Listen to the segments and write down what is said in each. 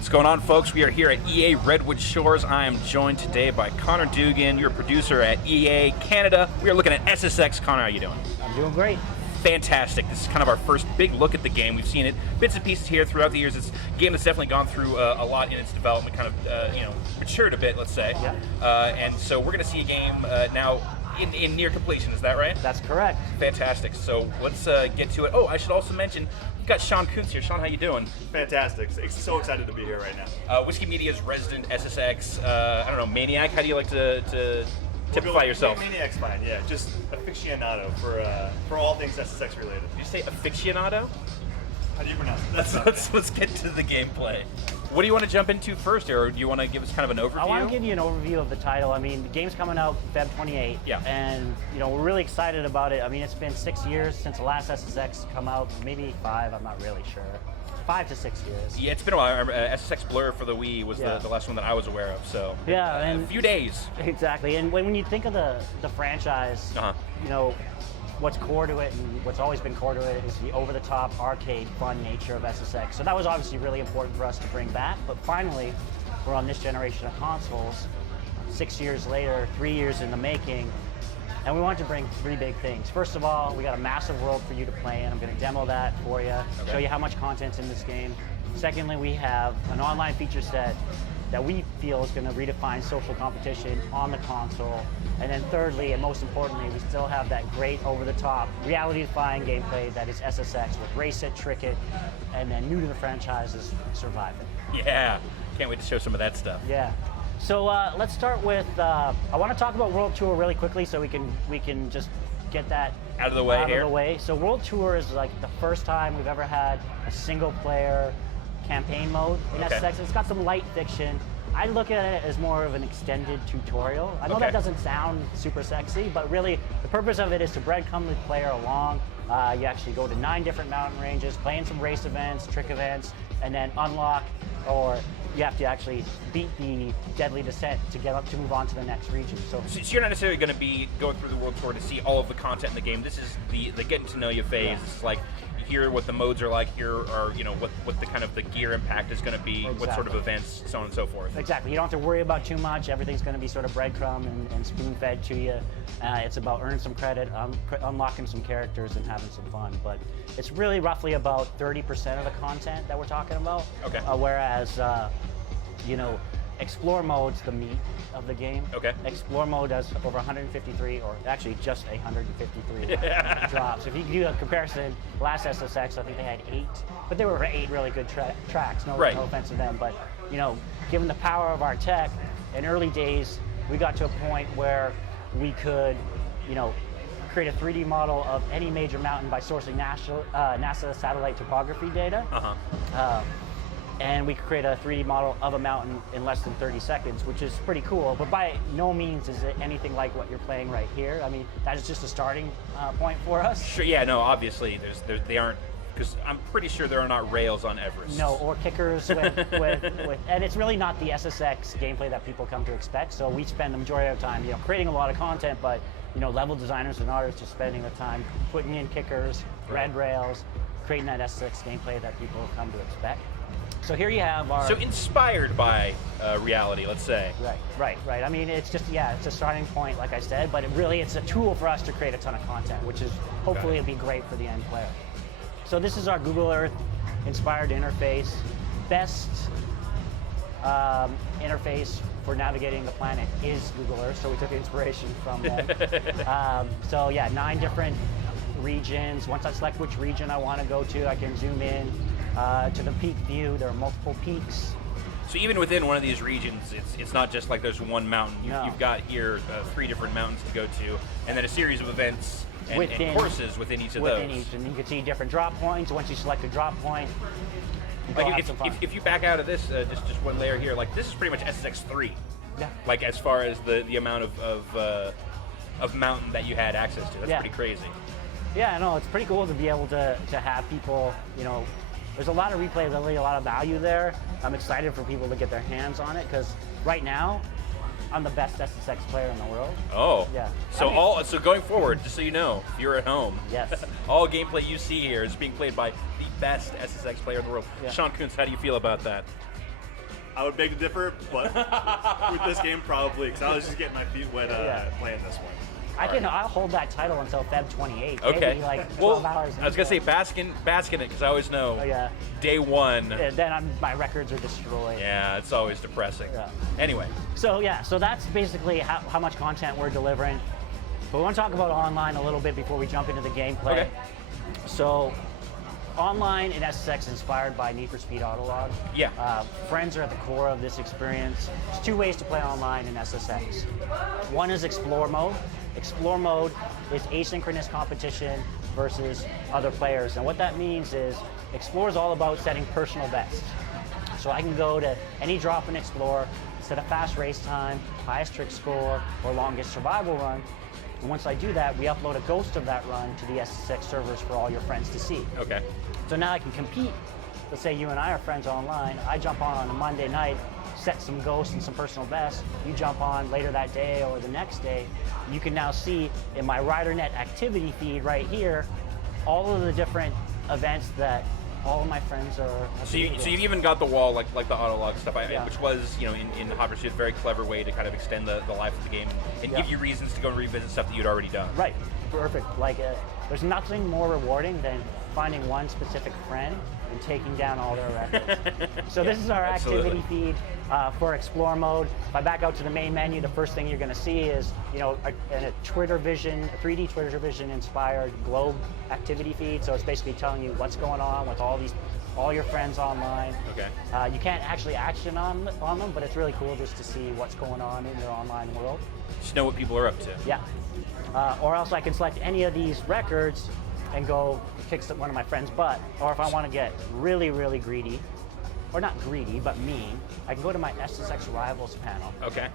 What's going on, folks? We are here at EA Redwood Shores. I am joined today by Connor Dugan, your producer at EA Canada. We are looking at SSX. Connor, how are you doing? I'm doing great. Fantastic. This is kind of our first big look at the game. We've seen it bits and pieces here throughout the years. It's a game that's definitely gone through a lot in its development, kind of matured a bit, let's say. Yeah. And so we're going to see a game now in near completion. Is that right? That's correct. Fantastic. So let's get to it. Oh, I should also mention we've got Sean Kuntz here. Sean, how you doing? Fantastic. So excited to be here right now. Whiskey Media's resident SSX, I don't know, maniac. How do you like to typify yourself? Maniac's fine, yeah. Just aficionado for all things SSX related. Did you say aficionado? How do you pronounce it? Let's get to the gameplay. What do you want to jump into first, or do you want to give us kind of an overview? I want to give you an overview of the title. I mean, the game's coming out Feb 28, and we're really excited about it. I mean, it's been 6 years since the last SSX come out, maybe 5. I'm not really sure. 5 to 6 years. Yeah, it's been a while. SSX Blur for the Wii was the last one that I was aware of. So and a few days. Exactly. And when you think of the franchise, what's core to it and what's always been core to it is the over-the-top arcade fun nature of SSX. So that was obviously really important for us to bring back. But finally, we're on this generation of consoles. 6 years later, 3 years in the making. And we wanted to bring 3 big things. First of all, we got a massive world for you to play in. I'm going to demo that for you, show you how much content's in this game. Secondly, we have an online feature set that we feel is going to redefine social competition on the console. And then thirdly, and most importantly, we still have that great over-the-top, reality-defying gameplay that is SSX with Race It, Trick It, and then new to the franchise is Survive It. Yeah, can't wait to show some of that stuff. Yeah. So let's start with, I want to talk about World Tour really quickly so we can just get that out of the way. So World Tour is like the first time we've ever had a single player campaign mode in SSX. It's got some light fiction. I look at it as more of an extended tutorial. I know that doesn't sound super sexy, but really the purpose of it is to breadcrumb the player along. You actually go to 9 different mountain ranges, play in some race events, trick events, and then unlock, or you have to actually beat the deadly descent to get up to move on to the next region. So you're not necessarily going to be going through the World Tour to see all of the content in the game. This is the getting to know you phase. This is like, hear what the modes are like, here are what the kind of the gear impact is going to be, what sort of events, so on and so forth. Exactly. You don't have to worry about too much. Everything's going to be sort of breadcrumb and spoon-fed to you. It's about earning some credit, unlocking some characters, and having some fun. But it's really roughly about 30% of the content that we're talking about. Whereas, Explore mode's the meat of the game. Explore mode does over 153, or actually just 153 drops. If you do a comparison, last SSX, I think they had 8, but they were 8 really good tracks. No offense to them, but given the power of our tech, in early days, we got to a point where we could, create a 3D model of any major mountain by sourcing NASA satellite topography data. And we could create a 3D model of a mountain in less than 30 seconds, which is pretty cool. But by no means is it anything like what you're playing right here. I mean, that is just a starting point for us. Sure, yeah, no, obviously, they aren't, because I'm pretty sure there are not rails on Everest. No, or kickers with and it's really not the SSX gameplay that people come to expect. So we spend the majority of the time, creating a lot of content, but level designers and artists are spending the time putting in kickers, red rails, creating that SSX gameplay that people have come to expect. So here you have our... So inspired by reality, let's say. Right. I mean, it's just, it's a starting point, like I said, but it's a tool for us to create a ton of content, which is, hopefully it'll be great for the end player. So this is our Google Earth inspired interface. Best interface for navigating the planet is Google Earth, so we took inspiration from them. 9 different regions. Once I select which region I want to go to, I can zoom in to the peak view. There are multiple peaks. So even within one of these regions, it's not just like there's one mountain. You've got here 3 different mountains to go to, and then a series of events and courses within each of those. And you can see different drop points. Once you select a drop point, like if you back out of this, just one layer here, like this is pretty much SSX 3. Yeah. Like as far as the amount of mountain that you had access to, that's pretty crazy. Yeah, no, it's pretty cool to be able to have people, there's a lot of replayability, a lot of value there. I'm excited for people to get their hands on it, because right now, I'm the best SSX player in the world. Oh. Yeah. So going forward, just so you know, if you're at home, yes, all gameplay you see here is being played by the best SSX player in the world. Yeah. Sean Kuntz, how do you feel about that? I would beg to differ, but with this game probably, because I was just getting my feet wet playing this one. I'll hold that title until Feb 28. Okay. Maybe like 12 hours. I was gonna say bask in it because I always know day one. Then my records are destroyed. Yeah, it's always depressing. Yeah. Anyway. So that's basically how much content we're delivering. But we want to talk about online a little bit before we jump into the gameplay. Okay. So online in SSX inspired by Need for Speed Autolog. Yeah. Friends are at the core of this experience. There's two ways to play online in SSX. One is Explore Mode. Explore Mode is asynchronous competition versus other players. And what that means is Explore is all about setting personal bests. So I can go to any drop and Explore, set a fast race time, highest trick score, or longest survival run. And once I do that, we upload a ghost of that run to the SSX servers for all your friends to see. Okay. So now I can compete. Let's say you and I are friends online. I jump on a Monday night, set some ghosts and some personal bests. You jump on later that day or the next day. You can now see in my RiderNet activity feed right here all of the different events that all of my friends are. So you've even got the wall like the Autolog stuff, which was in Hot Pursuit a very clever way to kind of extend the life of the game and give you reasons to go and revisit stuff that you'd already done. Right, perfect. Like there's nothing more rewarding than finding one specific friend and taking down all their records. So this is our activity feed for Explore Mode. If I back out to the main menu, the first thing you're going to see is a Twitter Vision, a 3D Twitter Vision inspired globe activity feed. So it's basically telling you what's going on with all your friends online. Okay. You can't actually action on them, but it's really cool just to see what's going on in your online world. Just know what people are up to. Yeah. Or else I can select any of these records and go kick one of my friends' butt. Or if I want to get really, really greedy, or not greedy, but mean, I can go to my SSX Rivals panel. Okay.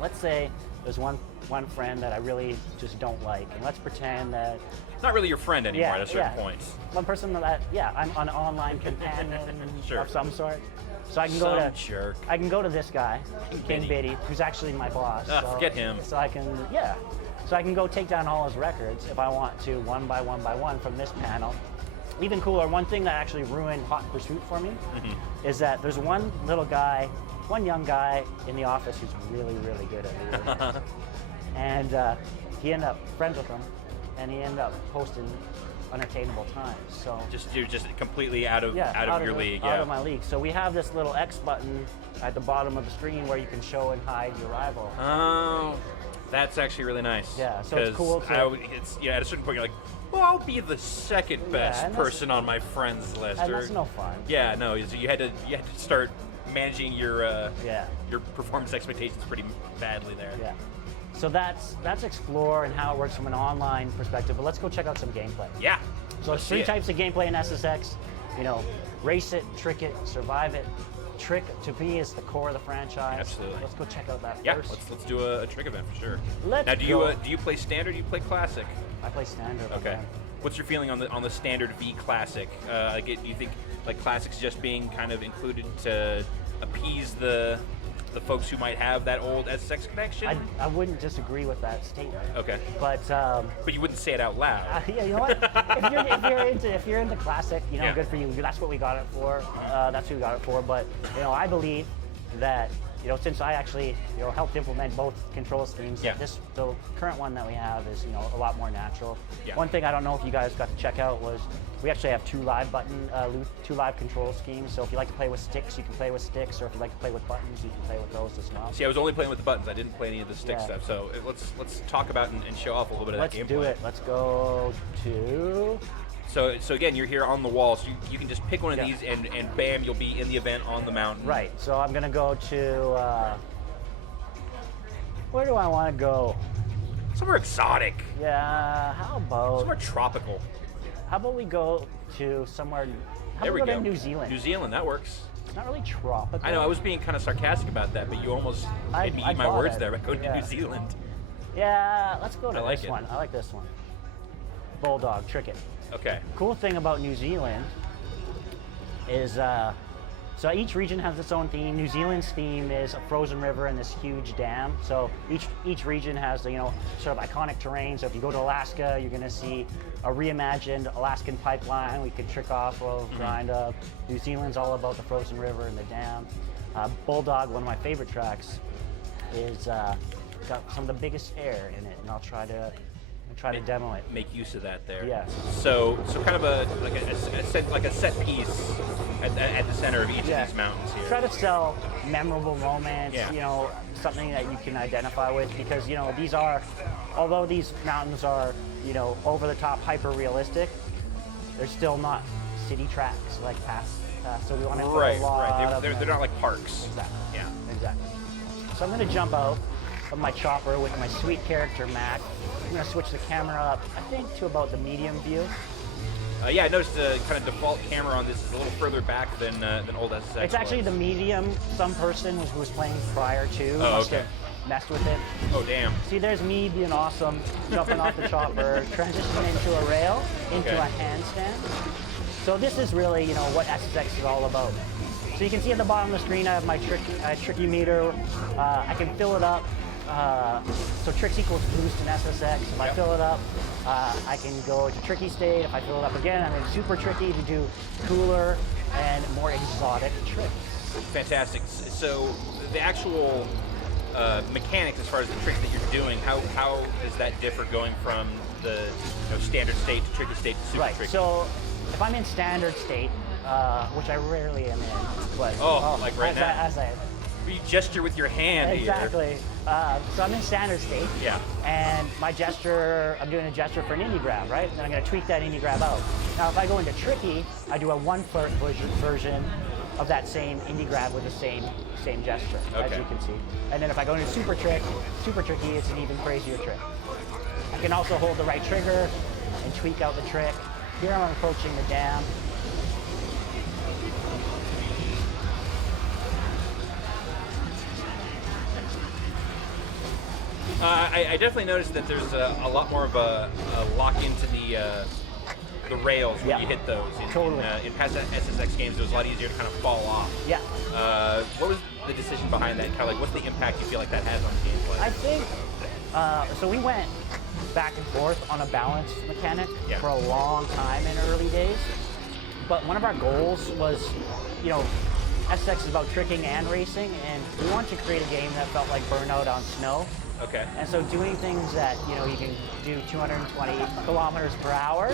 Let's say there's one friend that I really just don't like, and let's pretend that it's not really your friend anymore at a certain point. One person that I'm an online companion of some sort. So I can go to this guy, King Biddy, who's actually my boss. Forget him. So I can go take down all his records if I want to, one by one from this panel. Even cooler, one thing that actually ruined Hot Pursuit for me is that there's one young guy in the office who's really, really good at it. And he ended up friends with him, and he ended up posting unattainable times. So you're just completely out of your league. Out of my league. So we have this little X button at the bottom of the screen where you can show and hide your rival. Oh, that's actually really nice. Yeah, so it's cool. At a certain point you're like, well, I'll be the second best person on my friends list. And that's no fun. Yeah, no. So you had to start managing your performance expectations pretty badly there. Yeah. So that's Explore and how it works from an online perspective. But let's go check out some gameplay. Yeah. So there's three types of gameplay in SSX. Race it, trick it, survive it. Trick to me is the core of the franchise. Absolutely. Let's go check out that first. Yeah, let's do a trick event for sure. Now, do you play standard? Or do you play classic? I play standard. Okay. What's your feeling on the standard v classic? Do you think like classic's just being kind of included to appease the folks who might have that old SSX connection? I wouldn't disagree with that statement. Okay. But you wouldn't say it out loud. Yeah, you know what? if you're into classic, good for you. That's what we got it for. That's what we got it for. But I believe that since I actually helped implement both control schemes, the current one that we have is a lot more natural. Yeah. One thing I don't know if you guys got to check out was we actually have two live control schemes. So if you like to play with sticks, you can play with sticks, or if you like to play with buttons, you can play with those as well. See, I was only playing with the buttons. I didn't play any of the stick stuff. So let's talk about and show off a little bit of that gameplay. Let's do it. Let's go to. So again, you're here on the wall, so you can just pick one of these, and bam, you'll be in the event on the mountain. Right. So I'm gonna go to. Where do I want to go? Somewhere exotic. Yeah. How about somewhere tropical? How about we go to somewhere? There we go. To New Zealand. New Zealand, that works. It's not really tropical. I know. I was being kind of sarcastic about that, but you almost made me eat my words there. Go to New Zealand. Yeah. Let's go to this one. I like this one. Bulldog, trick it. Okay. Cool thing about New Zealand is so each region has its own theme. New Zealand's theme is a frozen river and this huge dam. So each region has sort of iconic terrain. So if you go to Alaska, you're going to see a reimagined Alaskan pipeline we could trick off of, grind up. New Zealand's all about the frozen river and the dam. Bulldog, one of my favorite tracks, is got some of the biggest air in it, and I'll try to demo it. Make use of that there. Yes. So kind of a set piece at the center of each of these mountains here. Try to sell memorable moments. Yeah. You know, something that you can identify with, because you know although these mountains are over the top, hyper realistic, they're still not city tracks like past. So we want to put a lot of They're not like parks. Exactly. Yeah. Exactly. So I'm going to jump out of my chopper with my sweet character Mac. I'm going to switch the camera up, I think, to about the medium view. Yeah, I noticed the kind of default camera on this is a little further back than old SSX. It's actually the medium. Some person who was playing prior to must have messed with it. Oh, damn. See, there's me being awesome, jumping off the chopper, transitioning into a rail, into a handstand. So this is really, what SSX is all about. So you can see at the bottom of the screen, I have my tricky meter. I can fill it up. So tricks equals boost in SSX. If I fill it up, I can go to tricky state. If I fill it up again, I'm in super tricky to do cooler and more exotic tricks. Fantastic. So the actual mechanics, as far as the tricks that you're doing, how does that differ going from the standard state to tricky state to super tricky? So if I'm in standard state, which I rarely am in, but like right now. You gesture with your hand. Exactly. So I'm in standard state. Yeah. And my gesture, I'm doing a gesture for an indie grab, right? And I'm going to tweak that indie grab out. Now, if I go into tricky, I do a one-foot version of that same indie grab with the same gesture, as you can see. And then if I go into super tricky, it's an even crazier trick. I can also hold the right trigger and tweak out the trick. Here I'm approaching the dam. I definitely noticed that there's a lot more of a lock into the rails when you hit those. In past SSX games, it was a lot easier to kind of fall off. Yeah. What was the decision behind that? Kind of like, what's the impact you feel like that has on gameplay? I think so. We went back and forth on a balance mechanic for a long time in early days. But one of our goals was, SSX is about tricking and racing, and we wanted to create a game that felt like Burnout on snow. Okay. And so doing things that, you can do 220 kilometers per hour.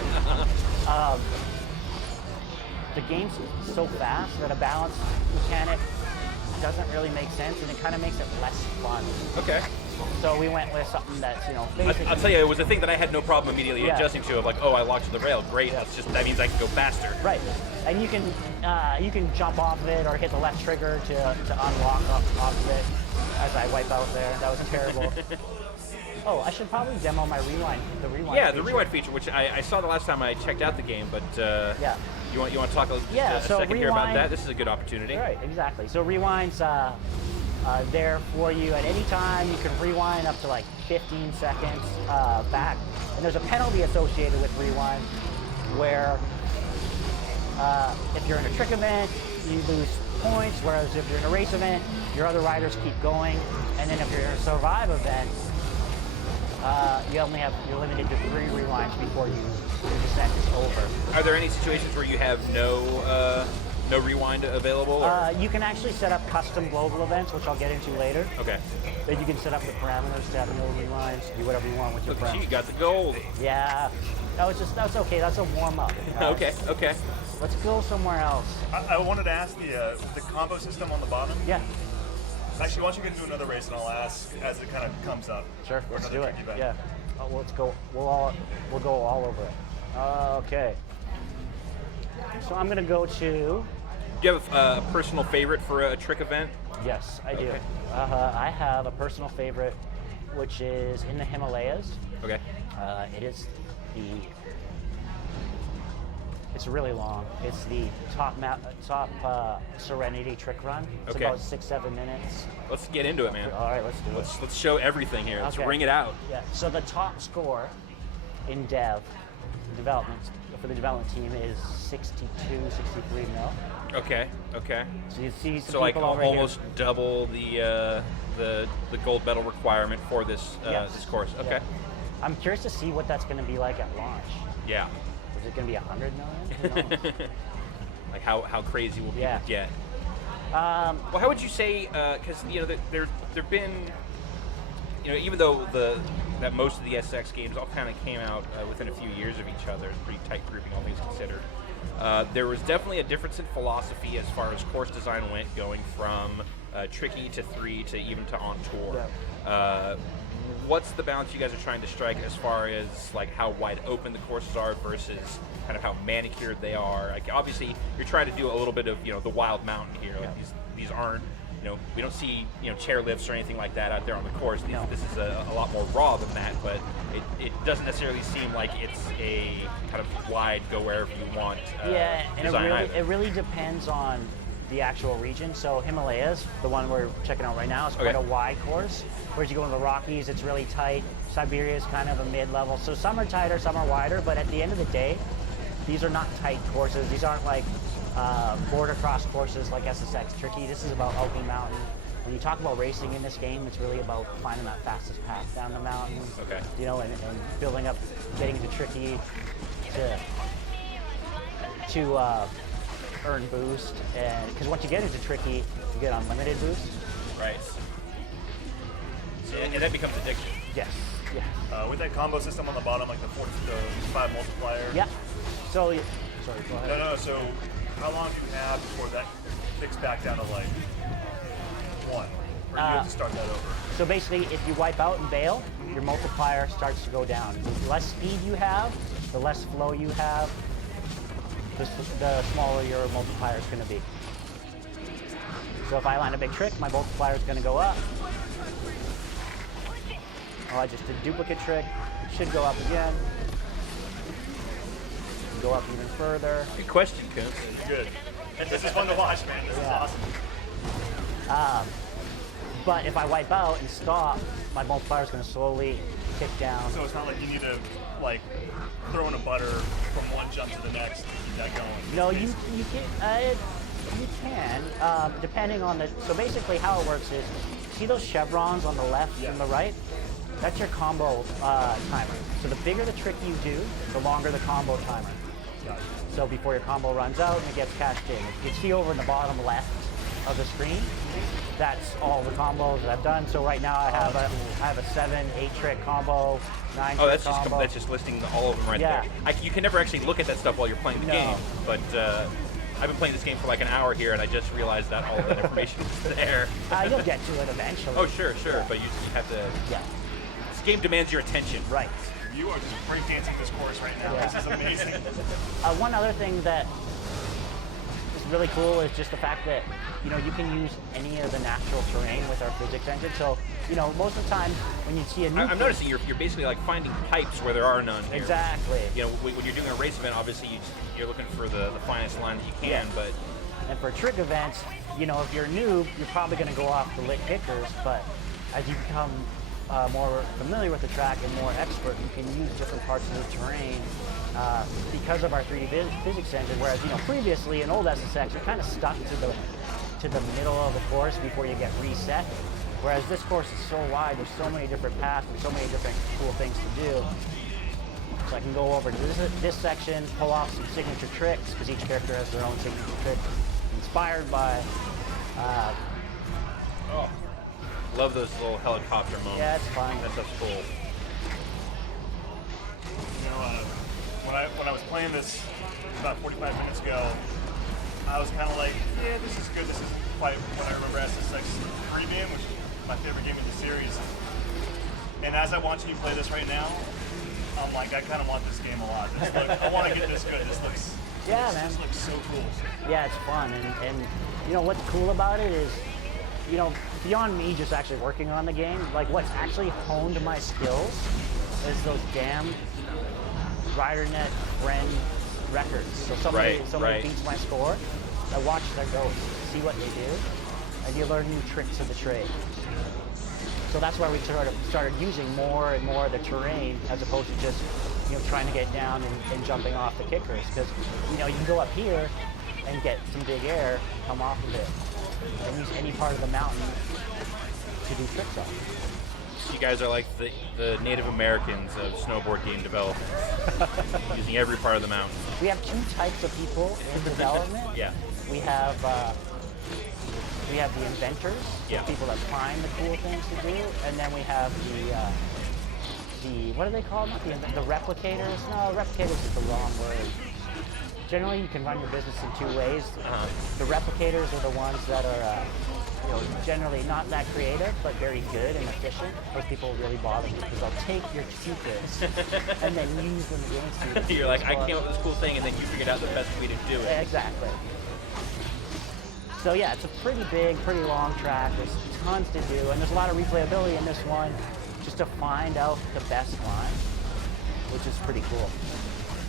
The game's so fast that a balance mechanic doesn't really make sense, and it kind of makes it less fun. Okay. So we went with something that's, basically... I'll tell you, it was a thing that I had no problem immediately adjusting to, of like, I locked to the rail, great, that means I can go faster. Right, and you can jump off of it or hit the left trigger to unlock off of it as I wipe out there. That was terrible. Oh, I should probably demo my rewind, the rewind feature. The rewind feature, which I saw the last time I checked out the game, but you want to talk a second here about that? This is a good opportunity. Right, exactly. So rewind's there for you at any time. You can rewind up to like 15 seconds back. And there's a penalty associated with rewind where if you're in a trick event, you lose points, whereas if you're in a race event, your other riders keep going. And then if you're in a survive event, you're limited to 3 rewinds before your descent is over. Are there any situations where you have no rewind available? You can actually set up custom global events, which I'll get into later. Okay. Then you can set up the parameters to have no rewinds, do whatever you want with your Look at friends. you got the gold. Yeah. That's okay. That's a warm up. Okay. Let's go somewhere else. I wanted to ask the combo system on the bottom. Yeah. Actually, why don't you get into another race and I'll ask as it kind of comes up. Sure. Or Let's another do it. tricky event. Yeah. Let's go. We'll go all over it. Okay. So I'm gonna go to. Do you have a personal favorite for a trick event? Yes, I do. Okay. I have a personal favorite, which is in the Himalayas. Okay. It is it's really long. It's the top Serenity trick run. It's about 6-7 minutes. Let's get into it, man. All right, let's do it. Let's show everything here. Let's ring it out. Yeah. So the top score in development for the development team is 62, 63 mil. Okay. So you see some so like people over almost here. double the gold medal requirement for this this course. Okay. Yeah. I'm curious to see what that's going to be like at launch. Yeah. Is it going to be 100 million? Who knows? Like how crazy will people get? Well, how would you say? Because there've been, even though that most of the SSX games all kind of came out within a few years of each other, it's pretty tight grouping, all things considered. There was definitely a difference in philosophy as far as course design went, going from tricky to 3 to even to on tour. Yeah. What's the balance you guys are trying to strike as far as like how wide open the courses are versus kind of how manicured they are? Like obviously you're trying to do a little bit of the wild mountain here. Like these aren't we don't see chair lifts or anything like that out there on the course. This is a lot more raw than that, but it doesn't necessarily seem like it's a kind of wide go wherever you want. And design it really depends on the actual region. So Himalayas, the one we're checking out right now, is quite a wide course. Whereas you go in the Rockies, it's really tight. Siberia is kind of a mid-level. So some are tighter, some are wider, but at the end of the day, these are not tight courses. These aren't like border cross courses like SSX Tricky. This is about Oaking Mountain. When you talk about racing in this game, it's really about finding that fastest path down the mountain. Okay. And building up, getting into Tricky to earn boost, and because once you get into Tricky, you get unlimited boost. Right. And that becomes addiction. Yes. With that combo system on the bottom, like the 5 multiplier. Yeah. So, sorry, go ahead. No. So, how long do you have before that kicks back down to like 1? Or do you have to start that over? So basically, if you wipe out and bail, your multiplier starts to go down. The less speed you have, the less flow you have, the smaller your multiplier is going to be. So if I land a big trick, my multiplier is going to go up. Oh, I just did a duplicate trick. It should go up again. Go up even further. Good question, Coons. Good. And this is fun to watch, man. This is awesome. But if I wipe out and stop, my multiplier is going to slowly kick down. So it's not like you need to like throw in a butter from one jump to the next to keep that going. No, you can, depending on the. So basically, how it works is, see those chevrons on the left and the right? That's your combo timer. So the bigger the trick you do, the longer the combo timer. Gotcha. So before your combo runs out and it gets cashed in. You can see over in the bottom left of the screen, that's all the combos that I've done. So right now I have a 7, 8 trick combo, 9 trick combo. That's just listing all of them right there. You can never actually look at that stuff while you're playing the game, but I've been playing this game for like an hour here, and I just realized that all of that information is there. You'll get to it eventually. Oh, sure, but you have to. Yeah. This game demands your attention. Right. You are just breakdancing this course right now. Yeah. This is amazing. One other thing that is really cool is just the fact that you can use any of the natural terrain with our physics engine. So most of the time when you see a new I'm noticing you're basically like finding pipes where there are none here. Exactly. When you're doing a race event, obviously you're looking for the finest line that you can, but. And for trick events, if you're new, you're probably going to go off the lit kickers, but as you become more familiar with the track and more expert, you can use different parts of the terrain because of our 3D physics engine. Whereas previously in old SSX, you're kind of stuck to the middle of the course before you get reset. Whereas this course is so wide, there's so many different paths and so many different cool things to do. So I can go over to this section, pull off some signature tricks, because each character has their own signature trick, inspired by. Love those little helicopter moments. Yeah, it's fun. That stuff's cool. When I was playing this about 45 minutes ago, I was kind of like, yeah, this is good. This isn't quite what I remember SSX Premium, which is my favorite game of the series. And as I'm watching you play this right now, I'm like, I kind of want this game a lot. I want to get this good. This looks so cool. Yeah, it's fun, and what's cool about it is, beyond me just actually working on the game, like what's actually honed my skills is those damn RiderNet friend records. So somebody beats my score, I watch their goes, see what they do, and you learn new tricks of the trade. So that's why we started using more and more of the terrain as opposed to just trying to get down and jumping off the kickers, because you can go up here and get some big air, come off of it, and use any part of the mountain to do tricks on. You guys are like the Native Americans of snowboard game development, using every part of the mountain. We have 2 types of people in development. Yeah. We have we have the inventors, Yeah. the people that find the cool things to do, and then we have the what do they call them? The replicators? No, replicators is the wrong word. Generally, you can run your business in two ways. The replicators are the ones that are, generally not that creative, but very good and efficient. Those people really bother me because they'll take your secrets and then use them against you. You're like, I came up with this cool thing, and then you figured out the best way to do it. Exactly. So yeah, it's a pretty big, pretty long track. There's tons to do, and there's a lot of replayability in this one, just to find out the best line, which is pretty cool.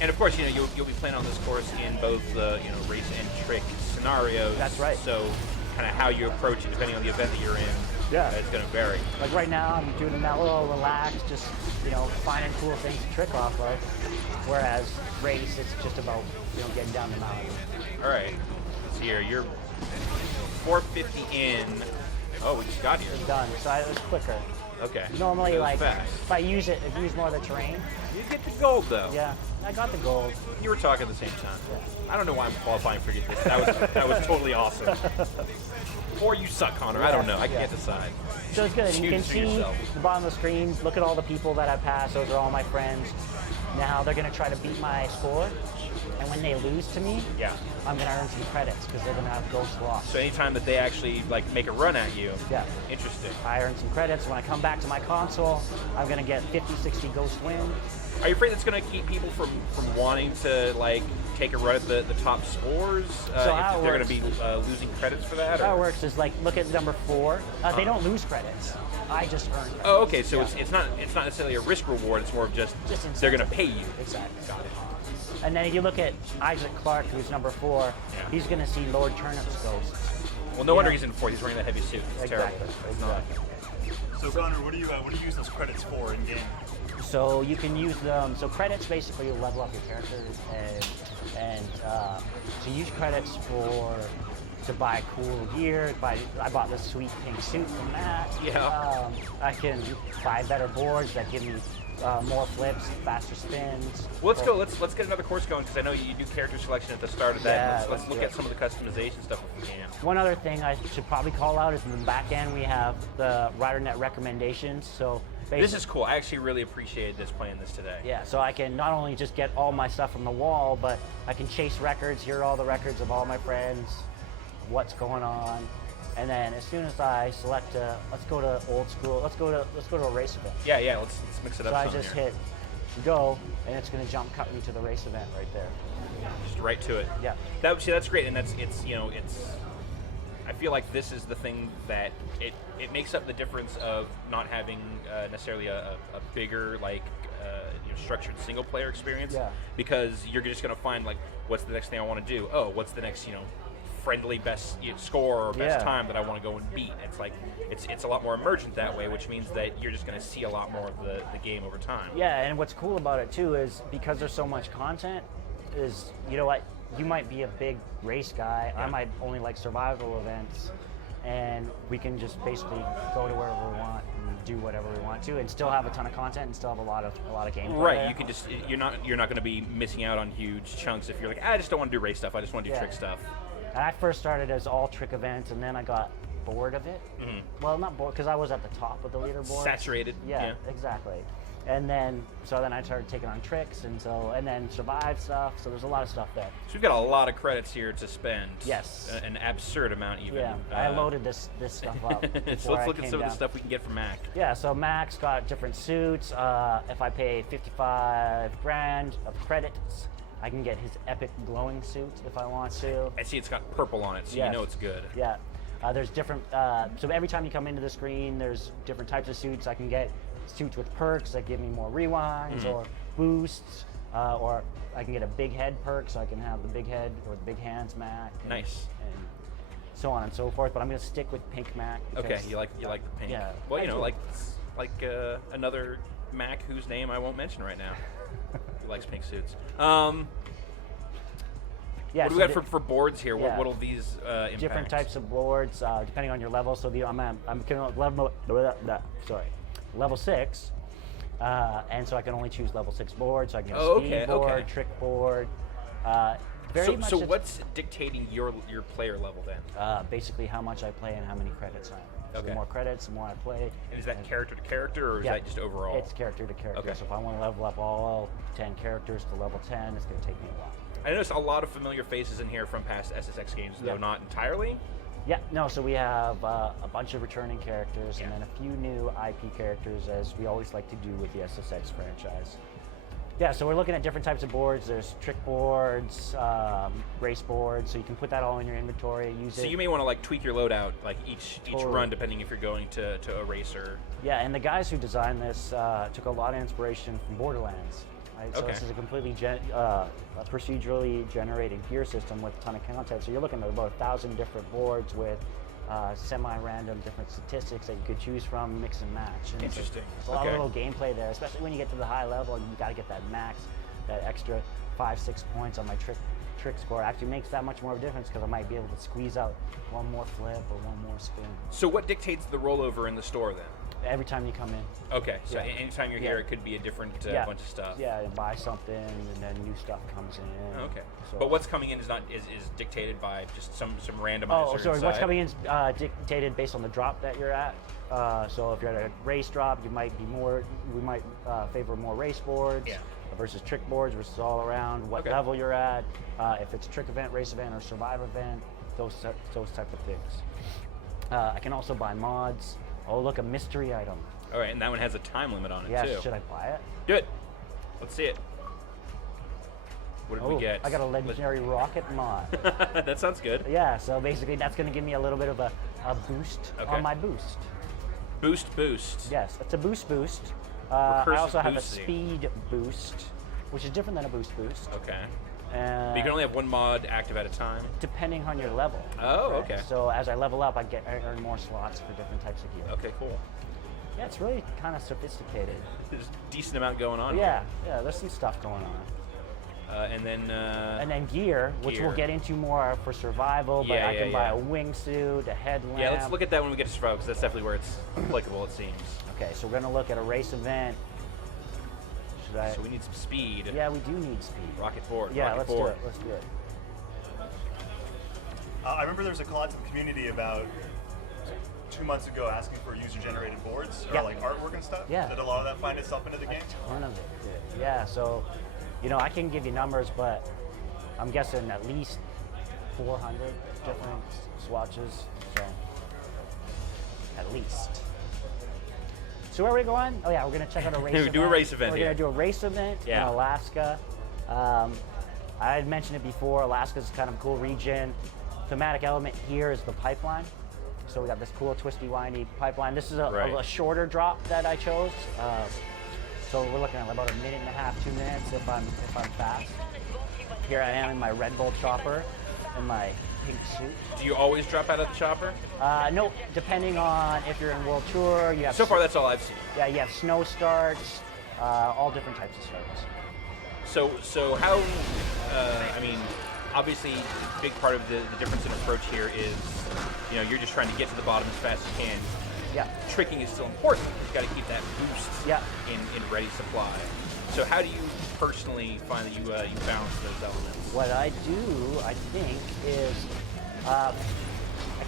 And of course, you'll be playing on this course in both the race and trick scenarios. That's right. So, kind of how you approach it, depending on the event that you're in, it's going to vary. Like right now, I'm doing a mellow, relaxed, just finding cool things to trick off of. Whereas race, it's just about getting down the mountain. All right. Let's see here. You're 450 in. Oh, we just got here. It's done. So it was quicker. Okay. Normally, It was like fast. if I use more of the terrain. You get the gold though. Yeah, I got the gold. You were talking at the same time. Yeah. I don't know why I'm qualifying for this. That was totally awesome. Or you suck, Connor. I don't know. I can't decide. So it's good. You can Choose for see yourself. the bottom of the screen. Look at all the people that I passed. Those are all my friends. Now they're going to try to beat my score. And when they lose to me, I'm going to earn some credits because they're going to have ghost loss. So anytime that they actually make a run at you, interesting. I earn some credits. When I come back to my console, I'm going to get 50, 60 ghost win. Are you afraid that's going to keep people from wanting to take a run at the top scores? If they're going to be losing credits for that? How it works is look at number 4. They don't lose credits. I just earn credits. Oh, okay. So it's not necessarily a risk reward. It's more of just they're going to pay you. Exactly. Got it. And then if you look at Isaac Clarke, who's number 4, he's going to see Lord Turnip's ghosts. Well, no wonder he's in 4th. He's wearing that heavy suit. It's Exactly. terrible. It's Exactly. So Connor, what do you use those credits for in game? So you can use them. So credits basically you level up your character, and to use credits to buy cool gear. I bought this sweet pink suit from Matt. Yeah. I can buy better boards that give me more flips, faster spins. Well, let's go. Let's get another course going because I know you do character selection at the start of that. Yeah, Let's look at some of the customization stuff if we can. One other thing I should probably call out is in the back end we have the RiderNet recommendations. So this is cool. I actually really appreciated this playing this today. Yeah, so I can not only just get all my stuff from the wall, but I can chase records, hear all the records of all my friends, what's going on, and then as soon as I select, let's go to old school. Let's go to a race event. Yeah. Let's mix it up. So I some just here. hit go, and it's going to cut me to the race event right there. Just right to it. Yeah. That's great, and it's. I feel like this is the thing that it makes up the difference of not having necessarily a bigger structured single player experience. Yeah. Because you're just going to find what's the next thing I want to do. Oh, what's the next friendly best score or best time that I want to go and beat. It's a lot more emergent that way, which means that you're just going to see a lot more of the game over time. Yeah, and what's cool about it too is because there's so much content, is you might be a big race guy. I might only like survival events, and we can just basically go to wherever we want and do whatever we want to, and still have a ton of content and still have a lot of gameplay. Right, there. you can just you're not going to be missing out on huge chunks if you're like, I just don't want to do race stuff. I just want to do trick stuff. And I first started as all trick events, and then I got bored of it. Mm-hmm. Well, not bored because I was at the top of the leaderboard. Saturated. Yeah, exactly. And then I started taking on tricks, and then survive stuff. So there's a lot of stuff there. So we've got a lot of credits here to spend. Yes. An absurd amount even. Yeah, I loaded this stuff up. So let's look at some of the stuff we can get from Mac. Yeah, so Mac's got different suits. If I pay $55,000 of credits, I can get his epic glowing suit if I want to. I see it's got purple on it, so you know it's good. Yeah. There's different, so every time you come into the screen, there's different types of suits. I can get suits with perks that give me more rewinds or boosts, or I can get a big head perk, so I can have the big head or the big hands Mac. Nice. And so on and so forth, but I'm going to stick with pink Mac. Okay, you like the pink. Yeah. Well, like another Mac whose name I won't mention right now. Who likes pink suits. Yeah, what do we got for boards here? Yeah. What will these impact? Different types of boards, depending on your level. So I'm level 6, and so I can only choose level 6 boards. So I can get a speed board, trick board. Very much. So what's dictating your player level then? Basically how much I play and how many credits I have. So Okay. the more credits, the more I play. And is that character to character, or is Yeah. that just overall? It's character to character. Okay. So if I want to level up all 10 characters to level 10, it's going to take me a while. I noticed a lot of familiar faces in here from past SSX games, though Yeah. not entirely. Yeah, no, so we have a bunch of returning characters and then a few new IP characters, as we always like to do with the SSX franchise. Yeah, so we're looking at different types of boards. There's trick boards, race boards, so you can put that all in your inventory, use it. So you may want to like tweak your loadout like each Totally. run, depending if you're going to a race or. Yeah, and the guys who designed this took a lot of inspiration from Borderlands. Right? So Okay. this is a completely procedurally generated gear system with a ton of content. So you're looking at about 1,000 different boards with semi-random different statistics that you could choose from, mix and match. And Interesting. There's a lot Okay. of little gameplay there, especially when you get to the high level and you got to get that max, that extra 5-6 points on my trick score. Actually makes that much more of a difference because I might be able to squeeze out one more flip or one more spin. So what dictates the rollover in the store then? Every time you come in. Okay, so Yeah. anytime you're here, Yeah. it could be a different bunch of stuff. Yeah, and buy something, and then new stuff comes in. Okay, So, but what's coming in is dictated by just some randomizer. Oh, sorry. What's inside. coming in is dictated based on the drop that you're at. So if you're at a race drop, you might be more. We might favor more race boards Yeah. versus trick boards, versus all around. What Okay. level you're at. If it's trick event, race event, or survive event, those type of things. I can also buy mods. Oh, look, a mystery item. All right, and that one has a time limit on it Yeah, too. should I buy it? Do it. Let's see it. What did we get? I got a legendary rocket mod. That sounds good. Yeah, so basically that's going to give me a little bit of a boost Okay. on my boost. Boost. Yes, it's a boost. I Recursive also have a boosting. speed boost, which is different than a boost. Okay. But you can only have one mod active at a time. Depending on your level. Oh, okay. So as I level up, I earn more slots for different types of gear. Okay, cool. Yeah, it's really kind of sophisticated. There's a decent amount going on. Yeah, there's some stuff going on. And then. And then gear, which gear. we'll get into more for survival, but I can buy yeah. a wingsuit, a headlamp. Yeah, let's look at that when we get to survival, because that's definitely where it's applicable, it seems. Okay, so we're going to look at a race event. Should I? So we need some speed. Yeah, we do need speed. Rocket forward. Yeah, rocket let's forward. do it. Let's do it. I remember there was a call out to the community about 2 months ago asking for user-generated boards or Yeah. like artwork and stuff. Yeah. Did a lot of that find itself into the game? A ton of it did. Yeah, so, I can give you numbers, but I'm guessing at least 400 different swatches, so at least. So where are we going? Oh yeah, we're gonna check out a race event. Do a race event We're here. gonna do a race event Yeah. in Alaska. I had mentioned it before, Alaska's kind of a cool region. Thematic element here is the pipeline. So we got this cool twisty windy pipeline. This is a shorter drop that I chose. So we're looking at about 1.5 minutes, 2 minutes if I'm fast. Here I am in my Red Bull chopper in my pink suit. Do you always drop out of the chopper? No, depending on if you're in World Tour, you have So far, that's all I've seen. yeah, you have snow starts, all different types of starts. So how? I mean, obviously, a big part of the difference in approach here is, you're just trying to get to the bottom as fast as you can. Yeah. Tricking is still important. You've got to keep that boost Yeah. in ready supply. So how do you personally find that you balance those elements? What I do, I think, is I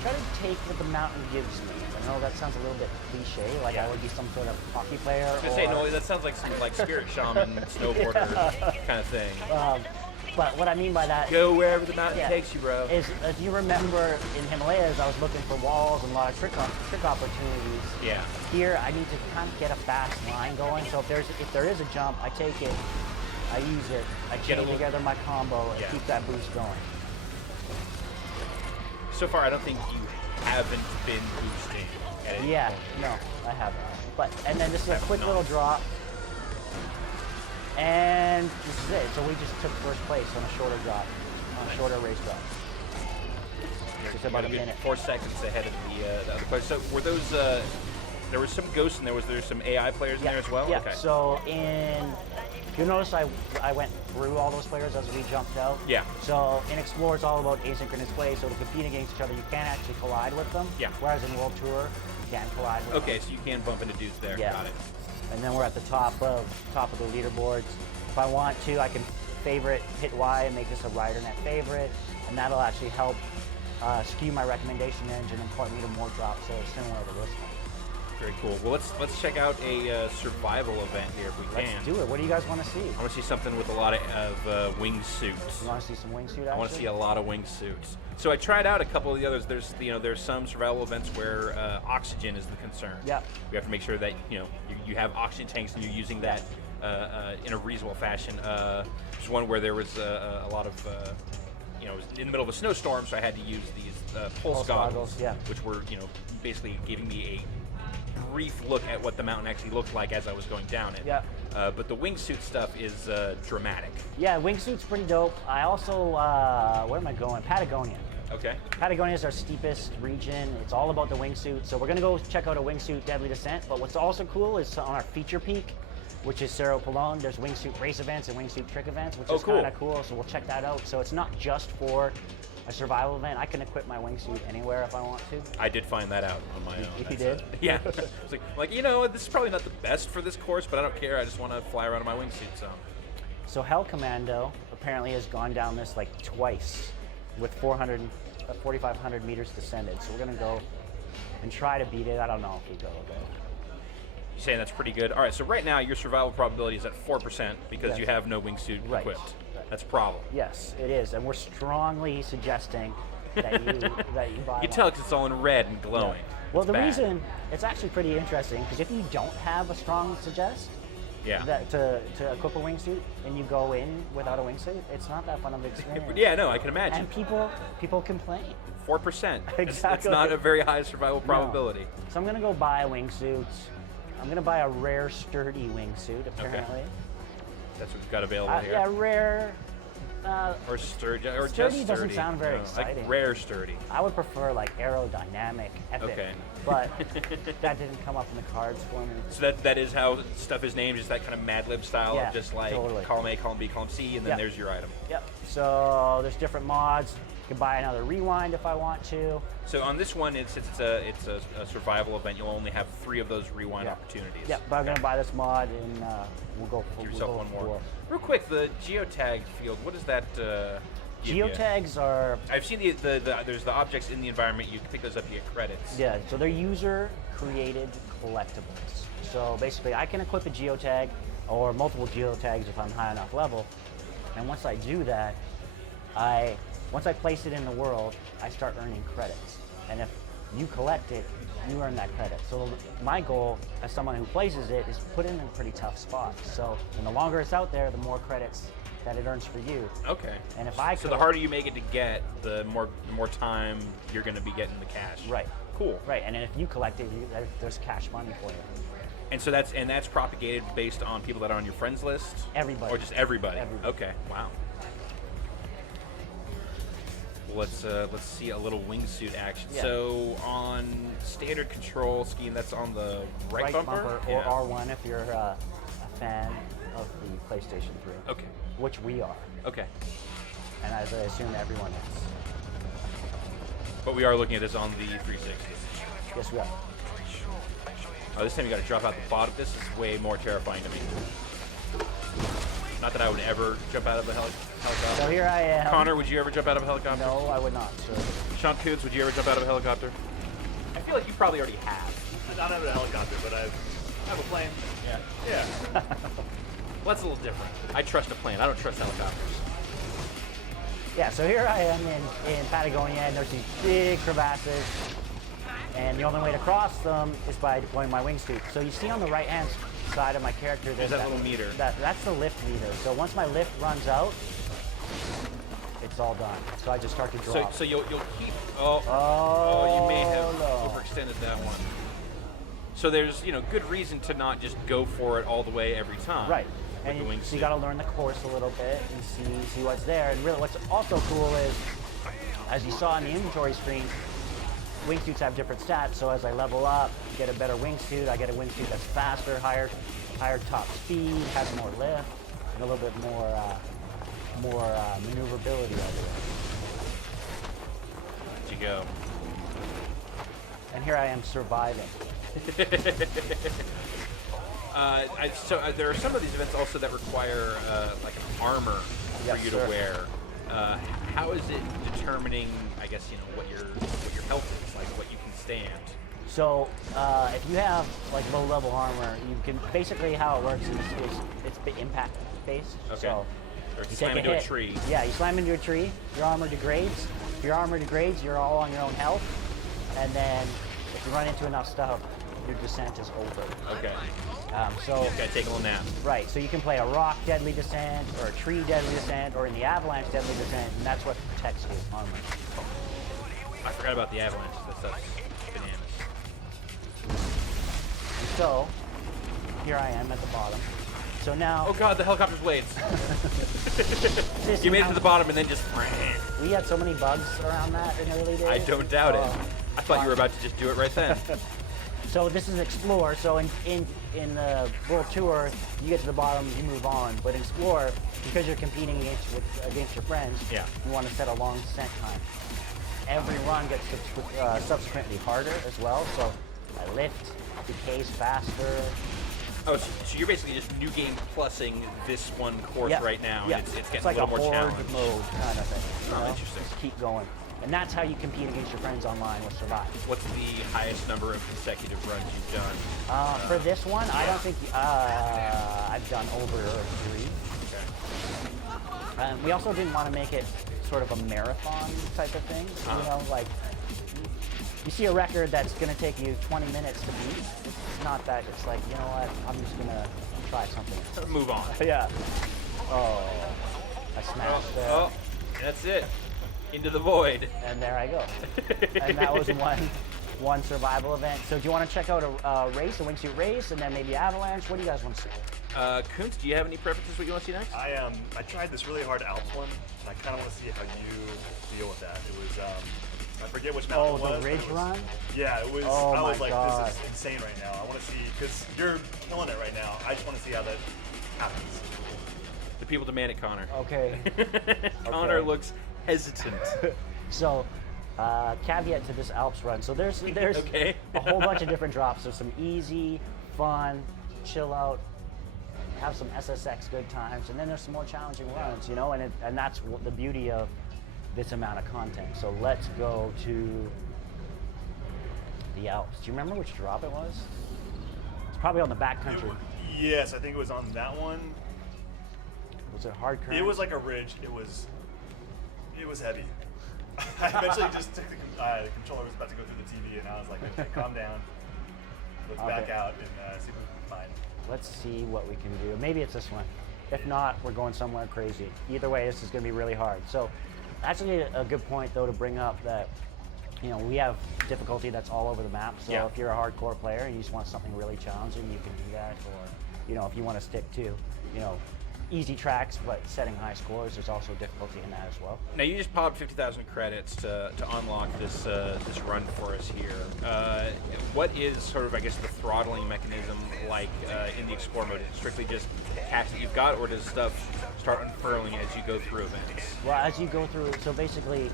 try to take what the mountain gives me. I know that sounds a little bit cliche, like I would be some sort of hockey player. I was gonna say, no, that sounds like some spirit shaman, snowboarder kind of thing. But what I mean by that Go wherever the mountain takes you, bro. is, if you remember in Himalayas, I was looking for walls and a lot of trick opportunities. Yeah. Here, I need to kind of get a fast line going. So if there is a jump, I take it, I use it, I Get a chain little- together my combo and Yeah. keep that boost going. So far, I don't think you haven't been boosting at any Yeah, point. no, I haven't. And then this is a Have quick not. little drop. And this is it. So we just took first place on a shorter drop, on a shorter race drop. Just about a You're minute. 4 seconds ahead of the other players. So were those? There was some ghosts in there. Was there some AI players in there as well? Yeah. Okay. So you notice I went through all those players as we jumped out. Yeah. So in Explore, it's all about asynchronous play. So to compete against each other, you can't actually collide with them. Yeah. Whereas in World Tour, you can collide with them. Okay, so you can bump into dudes there. Yeah. Got it. And then we're at the top of the leaderboards. If I want to, I can favorite, hit Y and make this a rider net favorite, and that'll actually help skew my recommendation engine and point me to more drops that are similar to this one. Very cool. Well, let's check out a survival event here if we can. Let's do it. What do you guys want to see? I want to see something with a lot of wingsuits. You want to see some wingsuit action? I want to see a lot of wingsuits. So I tried out a couple of the others. There's some survival events where oxygen is the concern. Yeah. We have to make sure that you have oxygen tanks and you're using that in a reasonable fashion. There's one where there was a lot of it was in the middle of a snowstorm, so I had to use these pulse goggles, which were basically giving me a brief look at what the mountain actually looked like as I was going down it. Yeah. But the wingsuit stuff is dramatic. Yeah, wingsuit's pretty dope. I also, where am I going? Patagonia. Okay. Patagonia is our steepest region. It's all about the wingsuit. So we're gonna go check out a wingsuit deadly descent. But what's also cool is on our feature peak, which is Cerro Pelon, there's wingsuit race events and wingsuit trick events, which is kind of cool. So we'll check that out. So it's not just for a survival event. I can equip my wingsuit anywhere if I want to. I did find that out on my own. You did? Yeah. It's like this is probably not the best for this course, but I don't care. I just want to fly around in my wingsuit. So Hell Commando apparently has gone down this like twice with 4,500 meters descended. So we're gonna go and try to beat it. I don't know if we go though. You're saying that's pretty good. All right. So right now your survival probability is at 4% because you have no wingsuit equipped. Right. That's a problem. Yes, it is, and we're strongly suggesting that you buy one. You tell because it's all in red and glowing. Yeah. Well, the reason it's actually pretty interesting because if you don't have a strong suggest, that to equip a wingsuit and you go in without a wingsuit, it's not that fun of an experience. Yeah, no, I can imagine. And people complain. 4%. Exactly. It's not a very high survival probability. No. So I'm gonna go buy a wingsuit. I'm gonna buy a rare sturdy wingsuit apparently. Okay. That's what we've got available here. Yeah, rare. Or sturdy, or sturdy just sturdy. Doesn't sound very exciting. Like rare sturdy. I would prefer like aerodynamic, epic. Okay. But that didn't come up in the cards for me. So that is how stuff is named, just that kind of Mad Lib style of just like column A, column B, column C, and then there's your item. Yep. So there's different mods. You can buy another rewind if I want to. So on this one, it's a survival event. You'll only have 3 of those rewind opportunities. Yeah, but I'm gonna buy this mod and we'll go for one more. Real quick, the geotag field. What is that? Geotags are. I've seen there's the objects in the environment. You can pick those up. You get credits. Yeah. So they're user-created collectibles. So basically, I can equip a geotag or multiple geotags if I'm high enough level. And once I do that, once I place it in the world, I start earning credits. And if you collect it, you earn that credit. So my goal as someone who places it is put it in a pretty tough spot. So and the longer it's out there, the more credits that it earns for you. Okay. And if so the harder you make it to get, the more time you're going to be getting the cash. Right. Cool. Right. And then if you collect it, there's cash money for you. And so that's propagated based on people that are on your friends list. Everybody. Or just everybody. Everybody. Okay. Wow. Let's see a little wingsuit action. Yeah. So on standard control scheme, that's on the right bumper? Or R1 if you're a fan of the PlayStation 3. Okay. Which we are. Okay. And as I assume everyone is. But we are looking at this on the 360. Yes, we are. Oh, this time you got to drop out the bottom. This is way more terrifying to me. Not that I would ever jump out of a helicopter. So here I am. Connor, would you ever jump out of a helicopter? No, I would not, sir. Sean Coots, would you ever jump out of a helicopter? I feel like you probably already have. Not out of a helicopter, but I have a plane. Yeah. Yeah. Well, that's a little different. I trust a plane. I don't trust helicopters. Yeah, so here I am in Patagonia, and there's these big crevasses, and the only way to cross them is by deploying my wingsuit. So you see on the right-hand side of my character, there's that little meter. That's the lift meter. So once my lift runs out, it's all done. So I just start to drop. So you'll keep. You may have overextended that one. So there's good reason to not just go for it all the way every time. Right. And so you got to learn the course a little bit and see what's there. And really, what's also cool is, as you saw on the inventory screen, wingsuits have different stats. So as I level up, get a better wingsuit. I get a wingsuit that's faster, higher top speed, has more lift, and a little bit more maneuverability out of it. There you go. And here I am surviving. So there are some of these events also that require like an armor Yes, for you sir. to wear. How is it determining, I guess, what your health is, like what you can stand? So if you have like low level armor, you can basically how it works is it's impact based. Okay. So Or you slam take into a hit. tree. Yeah, you slam into a tree, your armor degrades. If your armor degrades, you're all on your own health. And then if you run into enough stuff, your descent is over. Okay. So Just gotta take a little nap. right, so you can play a rock deadly descent, or a tree deadly descent, or in the avalanche deadly descent, and that's what protects your armor. I forgot about the avalanche. That's bananas. So here I am at the bottom. So now Oh god, the helicopter's blades. this You made it now- to the bottom and then just. We had so many bugs around that in the early days. I don't doubt it. Oh, I thought you were fun. about to just do it right then. So this is Explore. So in the World Tour, you get to the bottom, you move on. But in Explore, because you're competing against your friends, Yeah. you want to set a long descent time. Every run gets subsequently harder as well. So I lift, decays faster. Oh, so you're basically just new game plussing this one course Yeah, right now, yeah. and it's getting like a little more horde challenged. mode kind of thing. you Oh, know? interesting. Just keep going. And that's how you compete against your friends online with Survive. What's the highest number of consecutive runs you've done? For this one, I don't think I've done over 3. Okay. We also didn't want to make it sort of a marathon type of thing. Uh-huh. You know, like you see a record that's going to take you 20 minutes to beat. It's not that. It's like, you know what? I'm just going to try something. Move on. Yeah. Oh, I smashed there. Oh, that's it. Into the void. And there I go. And that was one survival event. So do you want to check out a race, a wingsuit race, and then maybe avalanche? What do you guys want to see? Kuntz, do you have any preferences what you want to see next? I tried this really hard Alps one, and I kind of want to see how you deal with that. It was I forget which mountain Oh, it was. the but ridge it was, run? Yeah, it was. Oh I was my like, God. this is insane right now. I want to see because you're killing it right now. I just want to see how that happens. The people demand it, Connor. Okay. Connor Okay. looks hesitant. So, caveat to this Alps run. So there's Okay. a whole bunch of different drops. There's some easy, fun, chill out, have some SSX good times, and then there's some more challenging runs, you know. And that's the beauty of this amount of content. So let's go to the Alps. Do you remember which drop it was? It's probably on the backcountry. Yes, I think it was on that one. Was it hard current? It was like a ridge. It was heavy. I eventually just took the controller was about to go through the TV, and I was like, okay, calm down. Let's back Okay. out and see if we can find. Let's see what we can do. Maybe it's this one. If not, we're going somewhere crazy. Either way, this is going to be really hard. So, actually, a good point though to bring up that, you know, we have difficulty that's all over the map. So Yeah. if you're a hardcore player and you just want something really challenging, you can do that. Or, you know, if you want to stick to, you know, easy tracks but setting high scores, there's also difficulty in that as well. Now you just popped 50,000 credits to unlock this this run for us here. What is sort of, I guess, the throttling mechanism like in the Explore mode? Is it strictly just cash that you've got, or does stuff start unfurling as you go through events? Well, as you go through, so basically,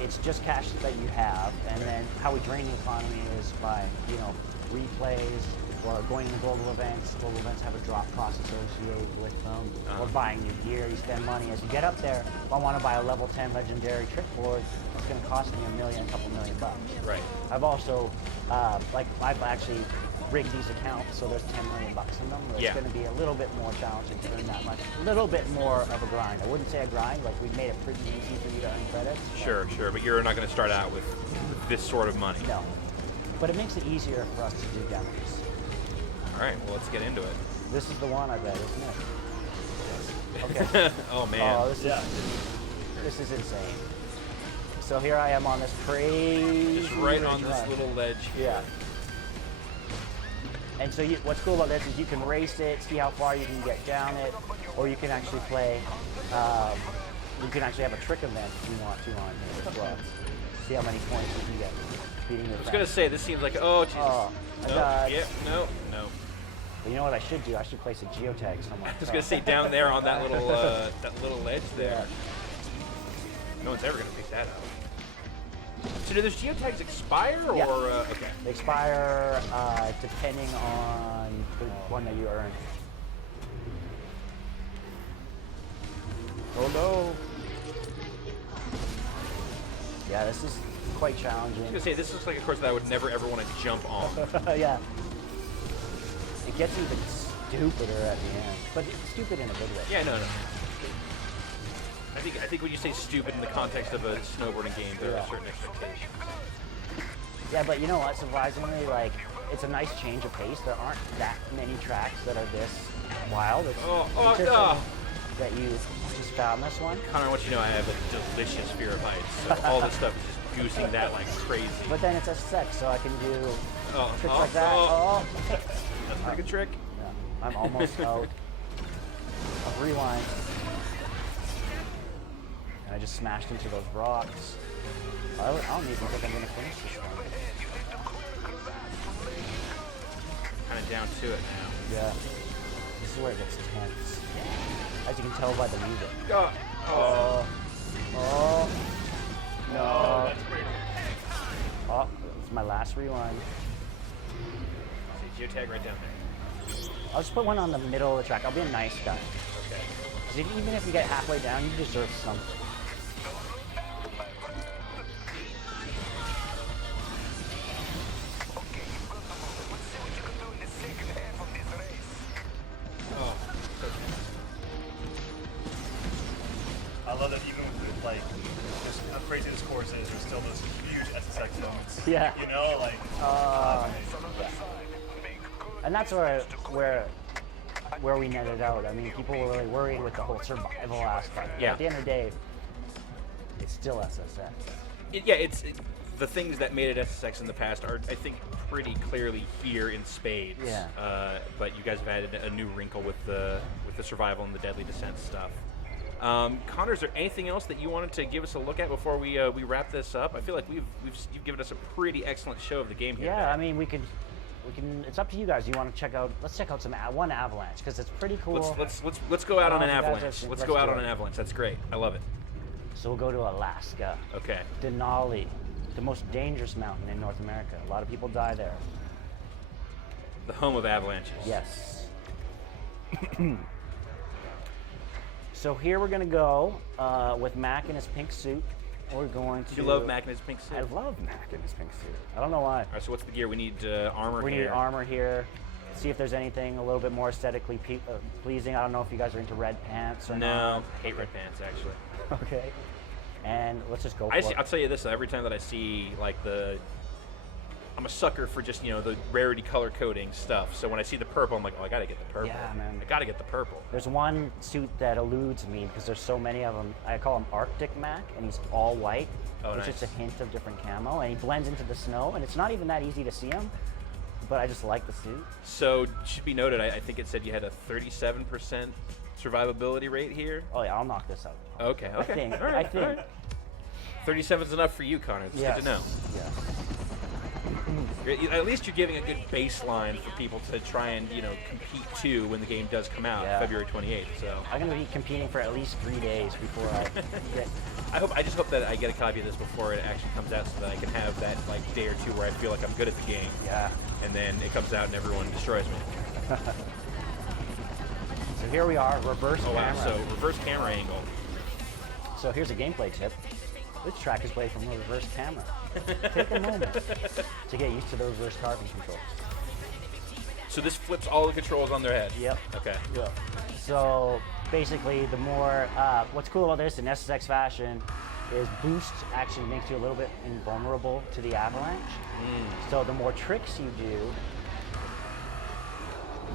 it's just cash that you have, and then how we drain the economy is by, you know, replays, or going to global events. Global events have a drop cost associated with them, or buying new gear. You spend money. As you get up there, if I want to buy a level 10 legendary trick board, it's going to cost me a couple million bucks. Right. I've also, I've actually rigged these accounts, so there's 10 million bucks in them. It's Yeah. going to be a little bit more challenging to earn that much. A little bit more of a grind. I wouldn't say a grind, like we've made it pretty easy for you to earn credits. but Sure, but you're not going to start out with this sort of money. No. But it makes it easier for us to do demos. All right, well, let's get into it. This is the one, I bet, isn't it? Okay. Oh man. Oh, this is insane. So here I am on this crazy Just right ridge on this run. little ledge. Yeah. And so what's cool about this is you can race it, see how far you can get down it, or you can actually play, you can actually have a trick event if you want to on here as well. See how many points you can get beating your I was going to say, this seems like, oh, Jesus. Oh, I no, died. yeah, no. But you know what I should do? I should place a geotag somewhere. I was going to say down there on that little ledge there. No one's ever going to pick that up. So do those geotags expire, or Yeah. okay? They expire depending on the one that you earn. Oh no. Yeah, this is quite challenging. I was gonna say, this looks like a course that I would never ever want to jump on. Yeah. It gets even stupider at the end, but it's stupid in a good way. Yeah, no. I think when you say stupid in the context of a snowboarding game, there are certain expectations. Yeah, but you know what? Surprisingly, like, it's a nice change of pace. There aren't that many tracks that are this wild. It's interesting that you just found this one. Connor, I want you to know I have a delicious fear of heights. So all this stuff is just goosing that like crazy. But then it's SSX, so I can do tricks like that. Oh. That's a pretty good trick. Yeah, I'm almost out of rewind. And I just smashed into those rocks. I don't even think I'm going to finish this one. Kind of down to it now. Yeah. This is where it gets tense. As you can tell by the music. Oh. No. Oh, it's my last rewind. See, geotag right down there. I'll just put one on the middle of the track. I'll be a nice guy. Okay. Because even if you get halfway down, you deserve something. I love that even with like just how crazy this course is, there's still those huge SSX moments. Yeah. You know, like. And that's where we netted out. I mean, people were really worried with the whole survival aspect. But Yeah. at the end of the day, it's still SSX. It's the things that made it SSX in the past are, I think, pretty clearly here in spades. Yeah. But you guys have added a new wrinkle with the survival and the deadly descent stuff. Connor, is there anything else that you wanted to give us a look at before we wrap this up? I feel like you've given us a pretty excellent show of the game here. Yeah, I mean, we can. It's up to you guys. You want to check out? Let's check out one avalanche because it's pretty cool. Let's go out on an you guys avalanche. have- Let's let's go out do on it. an avalanche. That's great. I love it. So we'll go to Alaska, Okay. Denali, the most dangerous mountain in North America. A lot of people die there. The home of avalanches. Yes. So here we're gonna go with Mac in his pink suit. We're going to. You love Mac in his pink suit. I love Mac in his pink suit. I don't know why. All right. So what's the gear? We need armor. We here. need armor here. See if there's anything a little bit more aesthetically pleasing. I don't know if you guys are into red pants or No, not. hate red pants actually. Okay. And let's just go for it. I'll tell you this: every time that I see like I'm a sucker for just the rarity color coding stuff. So when I see the purple, I'm like, oh, I gotta get the purple. Yeah, man. I gotta get the purple. There's one suit that eludes me because there's so many of them. I call him Arctic Mac, and he's all white. Oh, It's nice. just a hint of different camo, and he blends into the snow, and it's not even that easy to see him, but I just like the suit. So should be noted, I think it said you had a 37% survivability rate here. Oh yeah, I'll knock this out. Okay. I think. All right, I think. all right. 37 is enough for you, Connor. It's good to know. Yeah. At least you're giving a good baseline for people to try and compete to when the game does come out, Yeah. February 28th. So I'm gonna be competing for at least 3 days before I get. I just hope that I get a copy of this before it actually comes out, so that I can have that like day or two where I feel like I'm good at the game. Yeah. And then it comes out and everyone destroys me. So here we are, reverse Oh wow! camera. So reverse camera angle. So here's a gameplay tip. This track is played from a reverse camera. Take a moment to get used to the reverse carving controls. So this flips all the controls on their head. Yep. Okay. Yeah. So basically, the more what's cool about this in SSX fashion is boost actually makes you a little bit invulnerable to the avalanche. So the more tricks you do,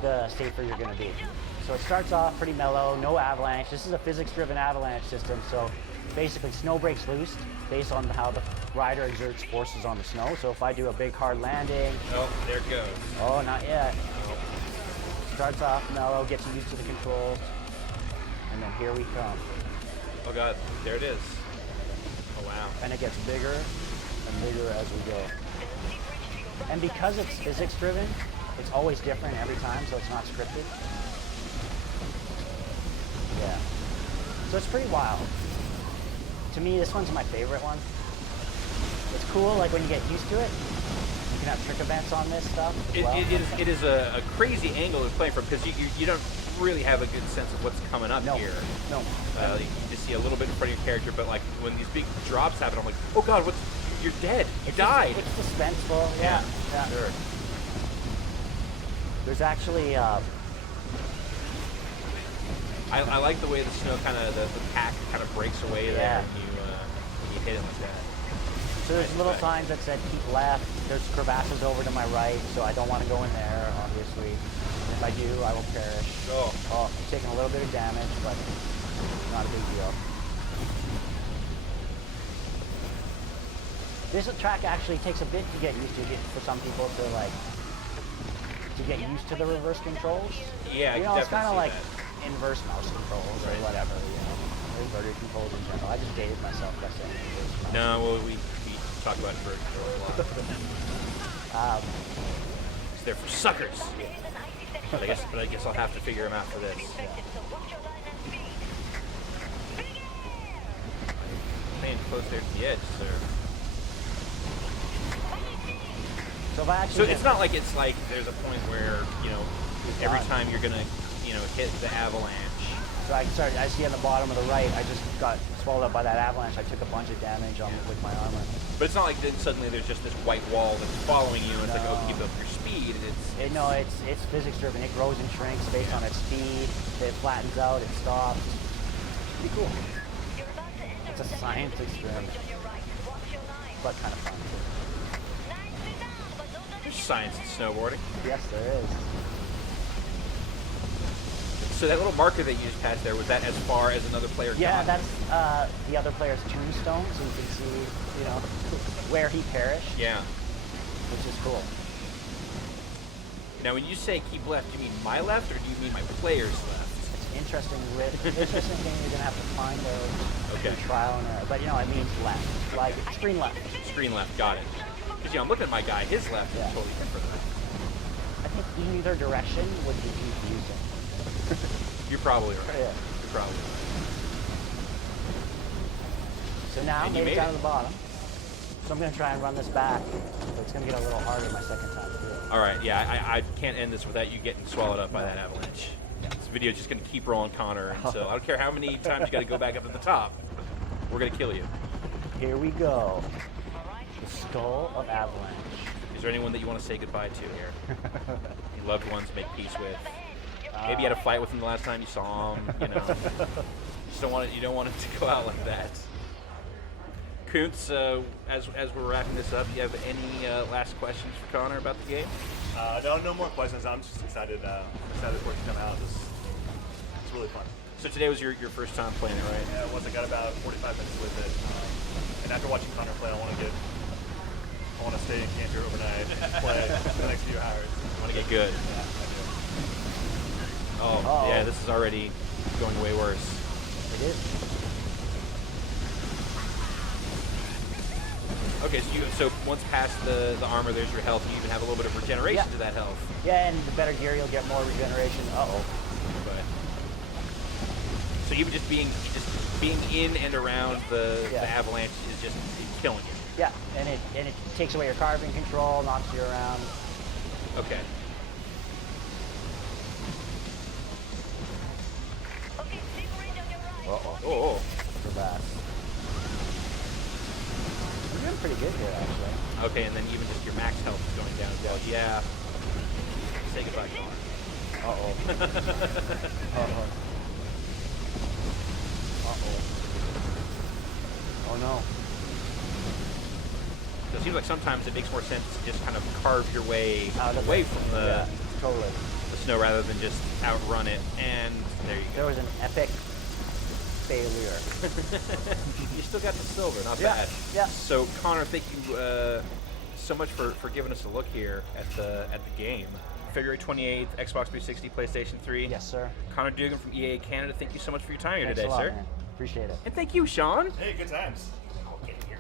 the safer you're going to be. So it starts off pretty mellow, no avalanche. This is a physics-driven avalanche system. So basically, snow breaks loose based on how the rider exerts forces on the snow. So if I do a big hard landing, Oh, there it goes. oh, not yet. Starts off mellow, gets you used to the controls, and then here we come. Oh god, there it is. Oh wow. And it gets bigger and bigger as we go. And because it's physics driven, it's always different every time, so it's not scripted. Yeah. So it's pretty wild. To me, this one's my favorite one. It's cool, like when you get used to it, you can have trick events on this stuff. as well. It is a crazy angle to play from because you don't really have a good sense of what's coming up No, here. no. It's see a little bit in front of your character, but like when these big drops happen, I'm like, oh god, you're dead. You died. It's suspenseful. Yeah. Sure. There's actually. I like the way the snow the pack kind of breaks away there when you hit it like that. So there's little signs that said keep left. There's crevasses over to my right, so I don't want to go in there, obviously. And if I do, I will perish. Oh, I'm taking a little bit of damage, but not a big deal. This track actually takes a bit to get used to, for some people to get used to the reverse controls. Yeah, it's kind of like inverse mouse controls or whatever, inverted controls in general. I just dated myself by saying inverse mouse. No, well, we talk about inverted controls a lot. It's there for suckers. But I guess I'll have to figure them out for this. Playing close there to the edge, sir. So it's not like it's like there's a point where every time you're gonna hit the avalanche. So I see on the bottom of the right, I just got swallowed up by that avalanche. I took a bunch of damage with my armor. But it's not like then suddenly there's just this white wall that's following you. It's like, oh, keep up your speed. It's physics driven. It grows and shrinks based on its speed. It flattens out. It stops. Pretty cool. It's a science experiment, but kind of fun. There's science in snowboarding. Yes, there is. So that little marker that you just passed there, was that as far as another player got? Yeah, that's the other player's tombstone, so you can see, where he perished. Yeah. Which is cool. Now, when you say keep left, do you mean my left, or do you mean my player's left? It's interesting thing you're going to have to find out through trial and error. But, it means left. Like, screen left. Screen left, got it. Because, I'm looking at my guy, his left is totally different. I think either direction would be confusing. You're probably right. Yeah. You're probably right. So now I made it down to the bottom. So I'm going to try and run this back. But it's going to get a little harder my second time through. All right, yeah, I can't end this without you getting swallowed up by that avalanche. Yeah. This video is just going to keep rolling, Connor. And so I don't care how many times you got to go back up to the top. We're going to kill you. Here we go. The Skull of Avalanche. Is there anyone that you want to say goodbye to here? Your loved ones, make peace with. Maybe you had a fight with him the last time you saw him. You don't want it to go out like that. Kuntz, as we're wrapping this up, do you have any last questions for Connor about the game? No more questions. I'm just excited for it to come out. It's really fun. So today was your first time playing it, right? Yeah, once I got about 45 minutes with it, and after watching Connor play, I want to stay in Cantor overnight, play for the next few hours. I want to get good. Yeah, I do. Oh, yeah, this is already going way worse. It is. Okay, so once past the armor, there's your health. You even have a little bit of regeneration to that health. Yeah, and the better gear, you'll get more regeneration. Okay. So even just being in and around the avalanche is just killing you. Yeah, and it takes away your carbon control, knocks you around. Okay. Oh. For that. We're doing pretty good here, actually. Okay, and then even just your max health is going down as well. Yeah. Say goodbye, Connor. Uh-oh. Oh no. So it seems like sometimes it makes more sense to just kind of carve your way away from the snow rather than just outrun it. And there you go. There was an epic failure. You still got the silver, not bad. Yeah. So Connor, thank you so much for giving us a look here at the game. February 28th, Xbox 360, PlayStation 3. Yes, sir. Connor Dugan from EA Canada, thank you so much for your time here Thanks today, a lot, sir. Man. Appreciate it. And thank you, Sean. Hey, good times. Get here.